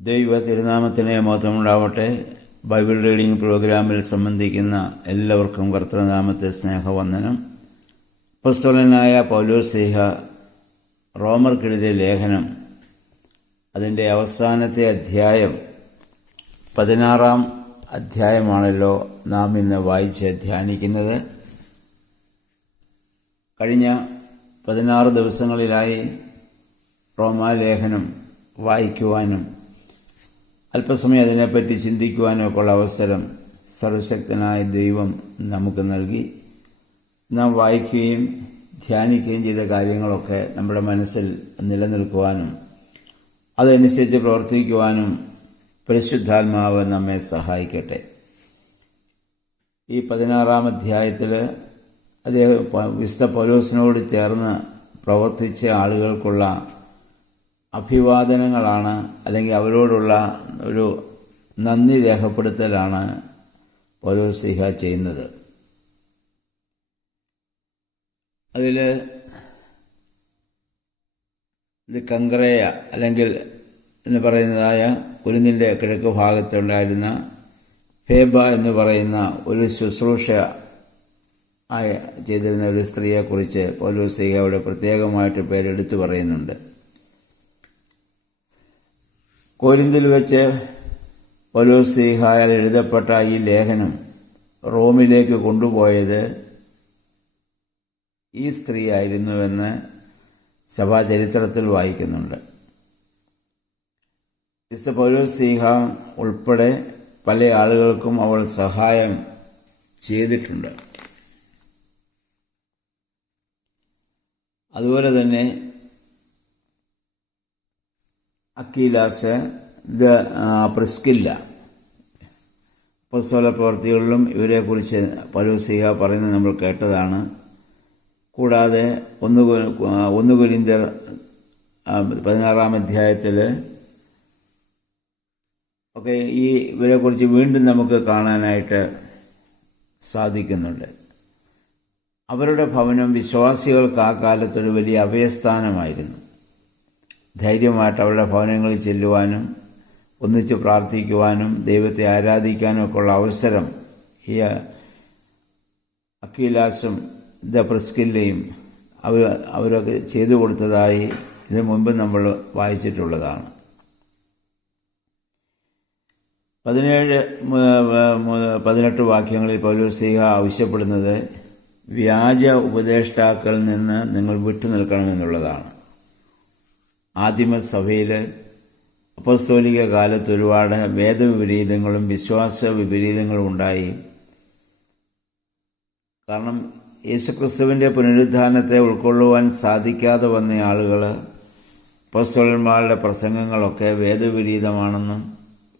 ദൈവ തിരുനാമത്തിന് മഹത്വമുണ്ടാവട്ടെ. Bible reading പ്രോഗ്രാമിൽ സംബന്ധിക്കുന്ന എല്ലാവർക്കും കർത്തൃനാമത്തിൽ സ്നേഹവന്ദനം. അപ്പോസ്തലനായ പൗലോസ്ലീഹ റോമർക്കെഴുതിയ ലേഖനം അതിൻ്റെ അവസാനത്തെ അധ്യായം 16-ാം അധ്യായമാണല്ലോ നാം ഇന്ന് വായിച്ച് ധ്യാനിക്കുന്നത്. കഴിഞ്ഞ 16 ദിവസങ്ങളിലായി റോമാലേഖനം വായിക്കുവാനും അല്പസമയം അതിനെപ്പറ്റി ചിന്തിക്കുവാനും ഉള്ള അവസരം സർവശക്തനായ ദൈവം നമുക്ക് നൽകി. നാം വായിക്കുകയും ധ്യാനിക്കുകയും ചെയ്ത കാര്യങ്ങളൊക്കെ നമ്മുടെ മനസ്സിൽ നിലനിൽക്കുവാനും അതനുസരിച്ച് പ്രവർത്തിക്കുവാനും പരിശുദ്ധാത്മാവ് നമ്മെ സഹായിക്കട്ടെ. ഈ 16-ാം അധ്യായത്തിൽ അദ്ദേഹം വിശുദ്ധ പൗലോസിനോട് ചേർന്ന് പ്രവർത്തിച്ച ആളുകൾക്കുള്ള അഭിവാദനങ്ങളാണ്, അല്ലെങ്കിൽ അവരോടുള്ള ഒരു നന്ദി രേഖപ്പെടുത്തലാണ് പൗലോസ്ലീഹ ചെയ്യുന്നത്. അതിൽ കങ്കറേയ അല്ലെങ്കിൽ എന്ന് പറയുന്നതായ കുരിന്തിൻ്റെ കിഴക്ക് ഭാഗത്തുണ്ടായിരുന്ന ഫേബ എന്ന് പറയുന്ന ഒരു ശുശ്രൂഷ ചെയ്തിരുന്ന ഒരു സ്ത്രീയെക്കുറിച്ച് പൗലോസ്ലീഹ അവിടെ പ്രത്യേകമായിട്ട് പേരെടുത്തു പറയുന്നുണ്ട്. കോരിന്തിൽ വെച്ച് പൗലോസ്ലീഹയാൽ എഴുതപ്പെട്ട ഈ ലേഖനം റോമിലേക്ക് കൊണ്ടുപോയത് ഈ സ്ത്രീ ആയിരുന്നുവെന്ന് സഭാചരിത്രത്തിൽ വായിക്കുന്നുണ്ട്. വിശുദ്ധ പൗലോസ്ലീഹ ഉൾപ്പെടെ പല ആളുകൾക്കും അവൾ സഹായം ചെയ്തിട്ടുണ്ട്. അതുപോലെ തന്നെ അക്കീലാസ്, പ്രിസ്കില്ല, അപ്പോസ്തല പ്രവർത്തികളിലും ഇവരെക്കുറിച്ച് പൗലോസ്ലീഹ പറയുന്നത് നമ്മൾ കേട്ടതാണ്. കൂടാതെ 1 കൊരിന്ത്യർ 16-ാം അധ്യായത്തിൽ ഒക്കെ ഈ ഇവരെക്കുറിച്ച് വീണ്ടും നമുക്ക് കാണാനായിട്ട് സാധിക്കുന്നുണ്ട്. അവരുടെ ഭവനം വിശ്വാസികൾക്ക് ആ കാലത്തൊരു വലിയ അഭയസ്ഥാനമായിരുന്നു. ധൈര്യമായിട്ട് അവരുടെ ഭവനങ്ങളിൽ ചെല്ലുവാനും ഒന്നിച്ച് പ്രാർത്ഥിക്കുവാനും ദൈവത്തെ ആരാധിക്കാനും ഒക്കെ ഉള്ള അവസരം ഈ അക്കീലാസും പ്രിസ്കില്ലയും അവരൊക്കെ ചെയ്തു കൊടുത്തതായി ഇതിനു മുൻപ് നമ്മൾ വായിച്ചിട്ടുള്ളതാണ്. 17-18 വാക്യങ്ങളിൽ പൗലോസ്ലീഹ ആവശ്യപ്പെടുന്നത് വ്യാജ ഉപദേഷ്ടാക്കളിൽ നിന്ന് നിങ്ങൾ വിട്ടുനിൽക്കണമെന്നുള്ളതാണ്. ആദിമസഭയിൽ അപ്പോസ്തോലിക കാലത്ത് ഒരുപാട് വേദവിപരീതങ്ങളും വിശ്വാസ വിപരീതങ്ങളും ഉണ്ടായി. കാരണം യേശുക്രിസ്തുവിൻ്റെ പുനരുദ്ധാനത്തെ ഉൾക്കൊള്ളുവാൻ സാധിക്കാതെ വന്ന ആളുകൾ അപ്പോസ്തലന്മാരുടെ പ്രസംഗങ്ങളൊക്കെ വേദവിപരീതമാണെന്നും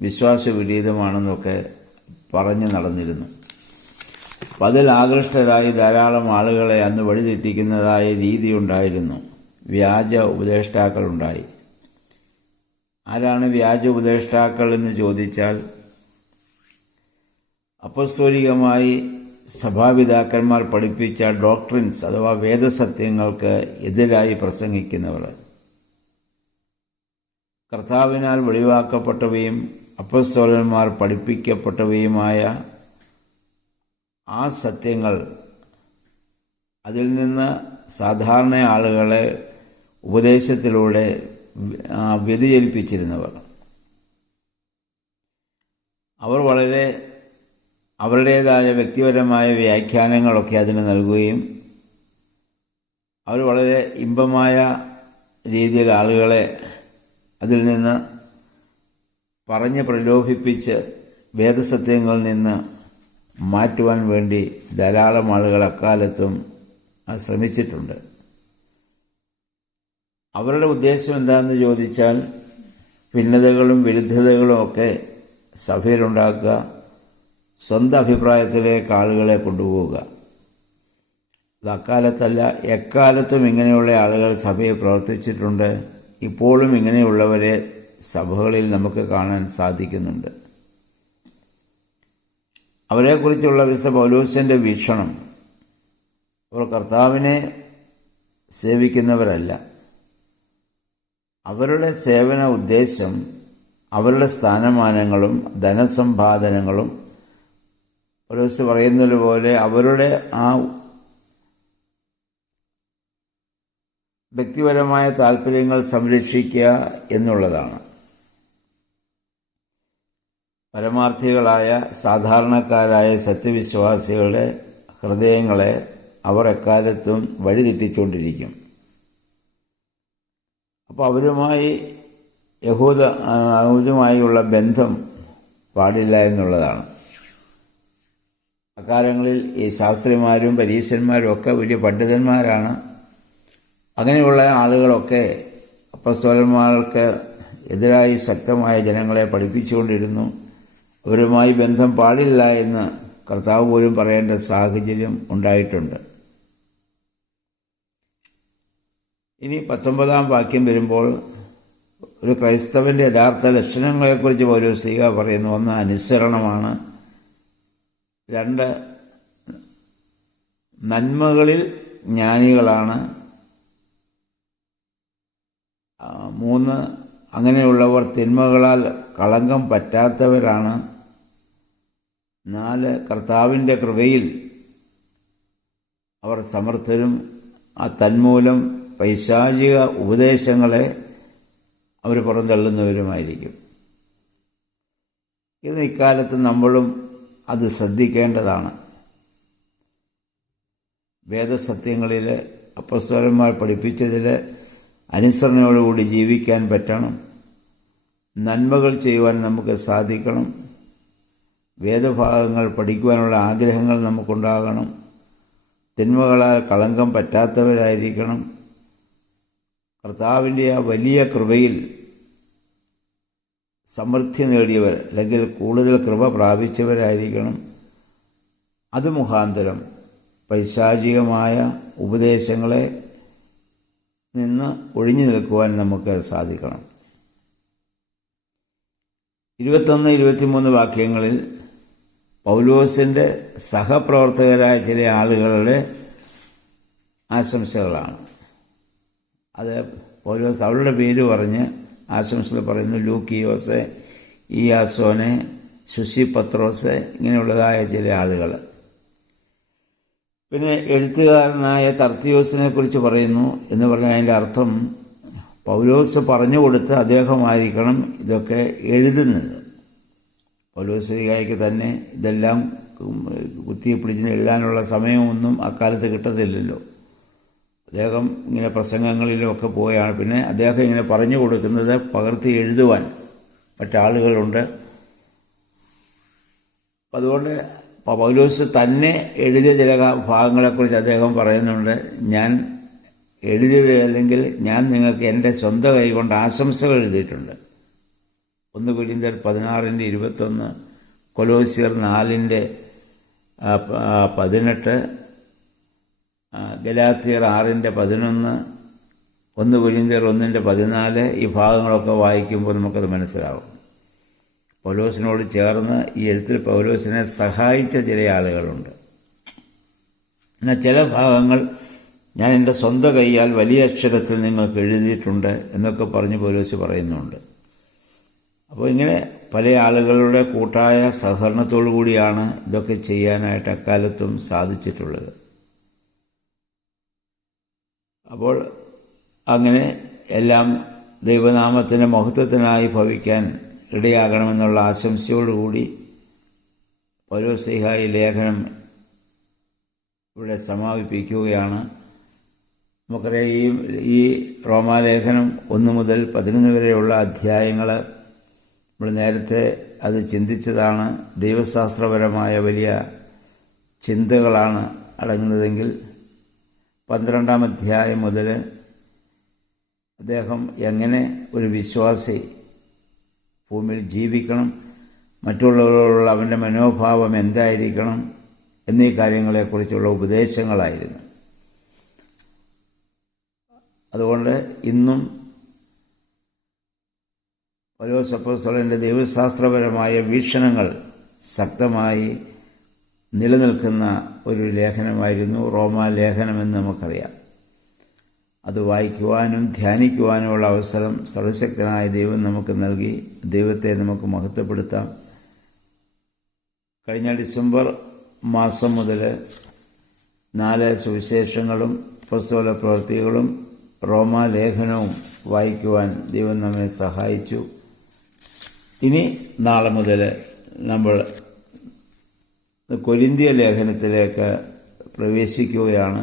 വിശ്വാസവിപരീതമാണെന്നൊക്കെ പറഞ്ഞു നടന്നിരുന്നു. അപ്പം അതിൽ ആകൃഷ്ടരായി ധാരാളം ആളുകളെ അന്ന് വഴിതെറ്റിക്കുന്നതായ രീതിയുണ്ടായിരുന്നു. വ്യാജ ഉപദേഷ്ടാക്കളുണ്ടായി. ആരാണ് വ്യാജ ഉപദേഷ്ടാക്കൾ എന്ന് ചോദിച്ചാൽ, അപ്പോസ്തോലികമായി സഭാപിതാക്കന്മാർ പഠിപ്പിച്ച ഡോക്ട്രിൻസ് അഥവാ വേദസത്യങ്ങൾക്ക് എതിരായി പ്രസംഗിക്കുന്നവർ, കർത്താവിനാൽ വെളിവാക്കപ്പെട്ടവയും അപ്പോസ്തലന്മാർ പഠിപ്പിക്കപ്പെട്ടവയുമായ ആ സത്യങ്ങൾ അതിൽ നിന്ന് സാധാരണ ആളുകളെ ഉപദേശത്തിലൂടെ വ്യതിചലിപ്പിച്ചിരുന്നവർ. അവർ വളരെ അവരുടേതായ വ്യക്തിപരമായ വ്യാഖ്യാനങ്ങളൊക്കെ അതിന് നൽകുകയും അവർ വളരെ ഇമ്പമായ രീതിയിൽ ആളുകളെ അതിൽ നിന്ന് പറഞ്ഞ് പ്രലോഭിപ്പിച്ച് വേദസത്യങ്ങളിൽ നിന്ന് മാറ്റുവാൻ വേണ്ടി ധാരാളം ആളുകൾ അക്കാലത്തും ശ്രമിച്ചിട്ടുണ്ട്. അവരുടെ ഉദ്ദേശം എന്താണെന്ന് ചോദിച്ചാൽ ഭിന്നതകളും വിരുദ്ധതകളും ഒക്കെ സഭയിലുണ്ടാക്കുക, സ്വന്തം അഭിപ്രായത്തിലേക്ക് ആളുകളെ കൊണ്ടുപോവുക. അത് അക്കാലത്തല്ല, എക്കാലത്തും ഇങ്ങനെയുള്ള ആളുകൾ സഭയിൽ പ്രവർത്തിച്ചിട്ടുണ്ട്. ഇപ്പോഴും ഇങ്ങനെയുള്ളവരെ സഭകളിൽ നമുക്ക് കാണാൻ സാധിക്കുന്നുണ്ട്. അവരെക്കുറിച്ചുള്ള വിശുദ്ധ പൗലോസിൻ്റെ വീക്ഷണം, അവർ കർത്താവിനെ സേവിക്കുന്നവരല്ല. അവരുടെ സേവന ഉദ്ദേശം അവരുടെ സ്ഥാനമാനങ്ങളും ധനസമ്പാദനങ്ങളും പൗലോസ് പറയുന്നത് പോലെ അവരുടെ ആ വ്യക്തിപരമായ താല്പര്യങ്ങൾ സംരക്ഷിക്കുക എന്നുള്ളതാണ്. പരമാർത്ഥികളായ സാധാരണക്കാരായ സത്യവിശ്വാസികളുടെ ഹൃദയങ്ങളെ അവർ എക്കാലത്തും വഴിതെറ്റിച്ചുകൊണ്ടിരിക്കും. അപ്പോൾ അവരുമായുള്ള ബന്ധം പാടില്ല എന്നുള്ളതാണ്. അക്കാലങ്ങളിൽ ഈ ശാസ്ത്രിമാരും പരീശന്മാരും ഒക്കെ വലിയ പണ്ഡിതന്മാരാണ്. അങ്ങനെയുള്ള ആളുകളൊക്കെ അപ്പസ്തോലന്മാർക്ക് എതിരായി ശക്തമായ ജനങ്ങളെ പഠിപ്പിച്ചുകൊണ്ടിരുന്നു. അവരുമായി ബന്ധം പാടില്ല എന്ന് കർത്താവ് പോലും പറയേണ്ട സാഹചര്യം ഉണ്ടായിട്ടുണ്ട്. ഇനി 19-ാം വാക്യം വരുമ്പോൾ ഒരു ക്രൈസ്തവൻ്റെ യഥാർത്ഥ ലക്ഷണങ്ങളെക്കുറിച്ച് പൗലോസ് പറയുന്നു. 1, അനുസരണമാണ്. 2, നന്മകളിൽ ജ്ഞാനികളാണ്. 3, അങ്ങനെയുള്ളവർ തിന്മകളാൽ കളങ്കം പറ്റാത്തവരാണ്. 4, കർത്താവിൻ്റെ കൃപയിൽ അവർ സമർത്ഥരും. തന്മൂലം പൈശാചിക ഉപദേശങ്ങളെ അവർ പുറന്തള്ളുന്നവരുമായിരിക്കും. ഇത് ഇക്കാലത്ത് നമ്മളും അത് ശ്രദ്ധിക്കേണ്ടതാണ്. വേദസത്യങ്ങളിൽ അപ്പസ്തോലന്മാർ പഠിപ്പിച്ചതിൽ അനുസരണയോടുകൂടി ജീവിക്കാൻ പറ്റണം. നന്മകൾ ചെയ്യുവാൻ നമുക്ക് സാധിക്കണം. വേദഭാഗങ്ങൾ പഠിക്കുവാനുള്ള ആഗ്രഹങ്ങൾ നമുക്കുണ്ടാകണം. തിന്മകളാൽ കളങ്കം പറ്റാത്തവരായിരിക്കണം. കർത്താവിൻ്റെ ആ വലിയ കൃപയിൽ സമൃദ്ധി നേടിയവർ അല്ലെങ്കിൽ കൂടുതൽ കൃപ പ്രാപിച്ചവരായിരിക്കണം. അത് മുഖാന്തരം പൈശാചികമായ ഉപദേശങ്ങളെ നിന്ന് ഒഴിഞ്ഞു നിൽക്കുവാൻ നമുക്ക് സാധിക്കണം. 21-23 വാക്യങ്ങളിൽ പൗലോസിൻ്റെ സഹപ്രവർത്തകരായ ചില ആളുകളുടെ ആശംസകളാണ്. അത് പൗലോസ് അവരുടെ പേര് പറഞ്ഞ് ആശംസകൾ പറയുന്നു. ലൂക്കിയോസ്, ഇയാസോനെ, സുസിപത്രോസ്, ഇങ്ങനെയുള്ളതായ ചില ആളുകൾ. പിന്നെ എഴുത്തുകാരനായ തർത്തിയോസിനെ കുറിച്ച് പറയുന്നു. എന്ന് പറഞ്ഞാൽ അതിൻ്റെ അർത്ഥം പൗലോസ് പറഞ്ഞു കൊടുത്ത് അദ്ദേഹമായിരിക്കണം ഇതൊക്കെ എഴുതുന്നത്. പൗലോസ്ലീഹായ്ക്ക് തന്നെ ഇതെല്ലാം കുത്തിപ്പിടിച്ച് എഴുതാനുള്ള സമയമൊന്നും അക്കാലത്ത് കിട്ടത്തില്ലല്ലോ. അദ്ദേഹം ഇങ്ങനെ പ്രസംഗങ്ങളിലുമൊക്കെ പോയാണ്. പിന്നെ അദ്ദേഹം ഇങ്ങനെ പറഞ്ഞു കൊടുക്കുന്നത് പകർത്തി എഴുതുവാൻ മറ്റാളുകളുണ്ട്. അതുകൊണ്ട് പൗലോസ് തന്നെ എഴുതിയ ചില ഭാഗങ്ങളെക്കുറിച്ച് അദ്ദേഹം പറയുന്നുണ്ട്. ഞാൻ എഴുതിയത് അല്ലെങ്കിൽ ഞാൻ നിങ്ങൾക്ക് എൻ്റെ സ്വന്തം കൈകൊണ്ട് ആശംസകൾ എഴുതിയിട്ടുണ്ട്. 1 കൊരിന്ത്യർ 16:21, കൊലോസ്യർ 4:18, ഗലാത്യർ 6:11, 1 കൊരിന്ത്യർ 1:14. ഈ ഭാഗങ്ങളൊക്കെ വായിക്കുമ്പോൾ നമുക്കത് മനസ്സിലാവും. പൗലോസിനോട് ചേർന്ന് ഈ എഴുത്തിൽ പൗലോസിനെ സഹായിച്ച ചില ആളുകളുണ്ട്. എന്നാൽ ചില ഭാഗങ്ങൾ ഞാൻ എൻ്റെ സ്വന്തം കൈയാൽ വലിയ അക്ഷരത്തിൽ നിങ്ങൾക്ക് എഴുതിയിട്ടുണ്ട് എന്നൊക്കെ പറഞ്ഞ് പൗലോസ് പറയുന്നുണ്ട്. അപ്പോൾ ഇങ്ങനെ പല ആളുകളുടെ കൂട്ടായ സഹകരണത്തോടു കൂടിയാണ് ഇതൊക്കെ ചെയ്യാനായിട്ട് അക്കാലത്തും സാധിച്ചിട്ടുള്ളത്. അപ്പോൾ അങ്ങനെ എല്ലാം ദൈവനാമത്തിൻ്റെ മഹത്വത്തിനായി ഭവിക്കാൻ ഇടയാകണമെന്നുള്ള ആശംസയോടുകൂടി പൗലോസ്ലീഹ ഈ ലേഖനം ഇവിടെ സമാപിപ്പിക്കുകയാണ്. നമുക്കറിയാം ഈ റോമാലേഖനം 1 മുതൽ 11 വരെയുള്ള അധ്യായങ്ങൾ നമ്മൾ നേരത്തെ അത് ചിന്തിച്ചതാണ്. ദൈവശാസ്ത്രപരമായ വലിയ ചിന്തകളാണ് അടങ്ങുന്നതെങ്കിൽ 12-ാം അധ്യായം മുതൽ അദ്ദേഹം എങ്ങനെ ഒരു വിശ്വാസി ഭൂമിയിൽ ജീവിക്കണം, മറ്റുള്ളവരോടുള്ള അവൻ്റെ മനോഭാവം എന്തായിരിക്കണം എന്നീ കാര്യങ്ങളെക്കുറിച്ചുള്ള ഉപദേശങ്ങളായിരുന്നു. അതുകൊണ്ട് ഇന്നും പൗലോസ് അപ്പോസ്തലൻ്റെ ദൈവശാസ്ത്രപരമായ വീക്ഷണങ്ങൾ ശക്തമായി നിലനിൽക്കുന്ന ഒരു ലേഖനമായിരുന്നു റോമാലേഖനമെന്ന് നമുക്കറിയാം. അത് വായിക്കുവാനും ധ്യാനിക്കുവാനുമുള്ള അവസരം സർവശക്തനായ ദൈവം നമുക്ക് നൽകി. ദൈവത്തെ നമുക്ക് മഹത്വപ്പെടുത്താം. കഴിഞ്ഞ ഡിസംബർ മാസം മുതൽ 4 സുവിശേഷങ്ങളും അപ്പോസ്തല പ്രവൃത്തികളും റോമാലേഖനവും വായിക്കുവാൻ ദൈവം നമ്മെ സഹായിച്ചു. ഇനി നാളെ മുതൽ നമ്മൾ കൊരിന്ത്യ ലേഖനത്തിലേക്ക് പ്രവേശിക്കുകയാണ്.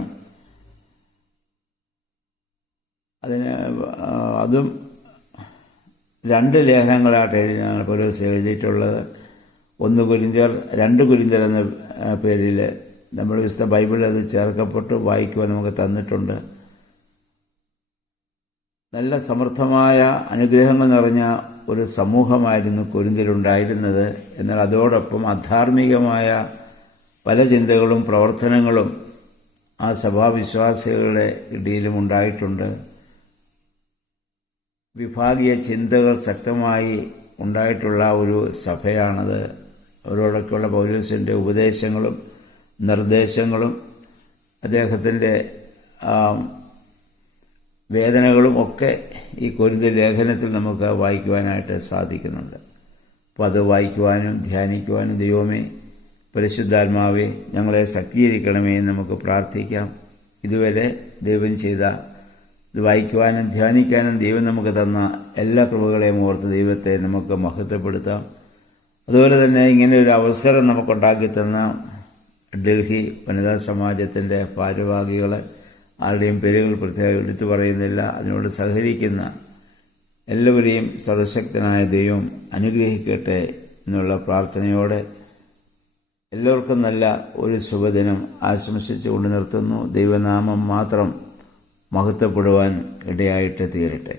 അതും 2 ലേഖനങ്ങളായിട്ടാണ് പൗലോസ് എഴുതിയിട്ടുള്ളത്. 1 കൊരിന്ത്യർ 2 കൊരിന്ത്യർ എന്ന പേരിൽ നമ്മൾ വിശുദ്ധ ബൈബിളിൽ അത് ചേർക്കപ്പെട്ട് വായിക്കുവാൻ നമുക്ക് തന്നിട്ടുണ്ട്. നല്ല സമൃദ്ധമായ അനുഗ്രഹങ്ങൾ നിറഞ്ഞ ഒരു സമൂഹമായിരുന്നു കൊരിന്ത്യരുണ്ടായിരുന്നത്. എന്നാൽ അതോടൊപ്പം അധാർമികമായ പല ചിന്തകളും പ്രവർത്തനങ്ങളും ആ സഭാവിശ്വാസികളുടെ ഇടയിലും ഉണ്ടായിട്ടുണ്ട്. വിഭാഗീയ ചിന്തകൾ ശക്തമായി ഉണ്ടായിട്ടുള്ള ഒരു സഭയാണത്. അവരോടൊക്കെയുള്ള പൗലോസിൻ്റെ ഉപദേശങ്ങളും നിർദ്ദേശങ്ങളും അദ്ദേഹത്തിൻ്റെ വേദനകളും ഒക്കെ ഈ കൊരിന്ത്യ ലേഖനത്തിൽ നമുക്ക് വായിക്കുവാനായിട്ട് സാധിക്കുന്നുണ്ട്. അപ്പോൾ അത് വായിക്കുവാനും ധ്യാനിക്കുവാനും ദൈവമേ, പരിശുദ്ധാത്മാവേ, ഞങ്ങളെ ശക്തീകരിക്കണമേ എന്ന് നമുക്ക് പ്രാർത്ഥിക്കാം. ഇതുവരെ ദൈവം ചെയ്ത ഇത് വായിക്കുവാനും ധ്യാനിക്കാനും ദൈവം നമുക്ക് തന്ന എല്ലാ കൃപകളെയും ഓർത്ത് ദൈവത്തെ നമുക്ക് മഹത്വപ്പെടുത്താം. അതുപോലെ തന്നെ ഇങ്ങനെ ഒരു അവസരം നമുക്കുണ്ടാക്കി തന്ന ഡൽഹി വനിതാ സമാജത്തിൻ്റെ ഭാരവാഹികൾ, ആരുടെയും പേരുകൾ പ്രത്യേകം എടുത്തു പറയുന്നില്ല, അതിനോട് സഹകരിക്കുന്ന എല്ലാവരെയും സർവശക്തനായ ദൈവം അനുഗ്രഹിക്കട്ടെ എന്നുള്ള പ്രാർത്ഥനയോടെ എല്ലാവർക്കും നല്ല ഒരു ശുഭദിനം ആശംസിച്ചുകൊണ്ട് നിർത്തുന്നു. ദൈവനാമം മാത്രം മഹത്വപ്പെടുവാൻ ഇടയായിട്ട് തീരട്ടെ.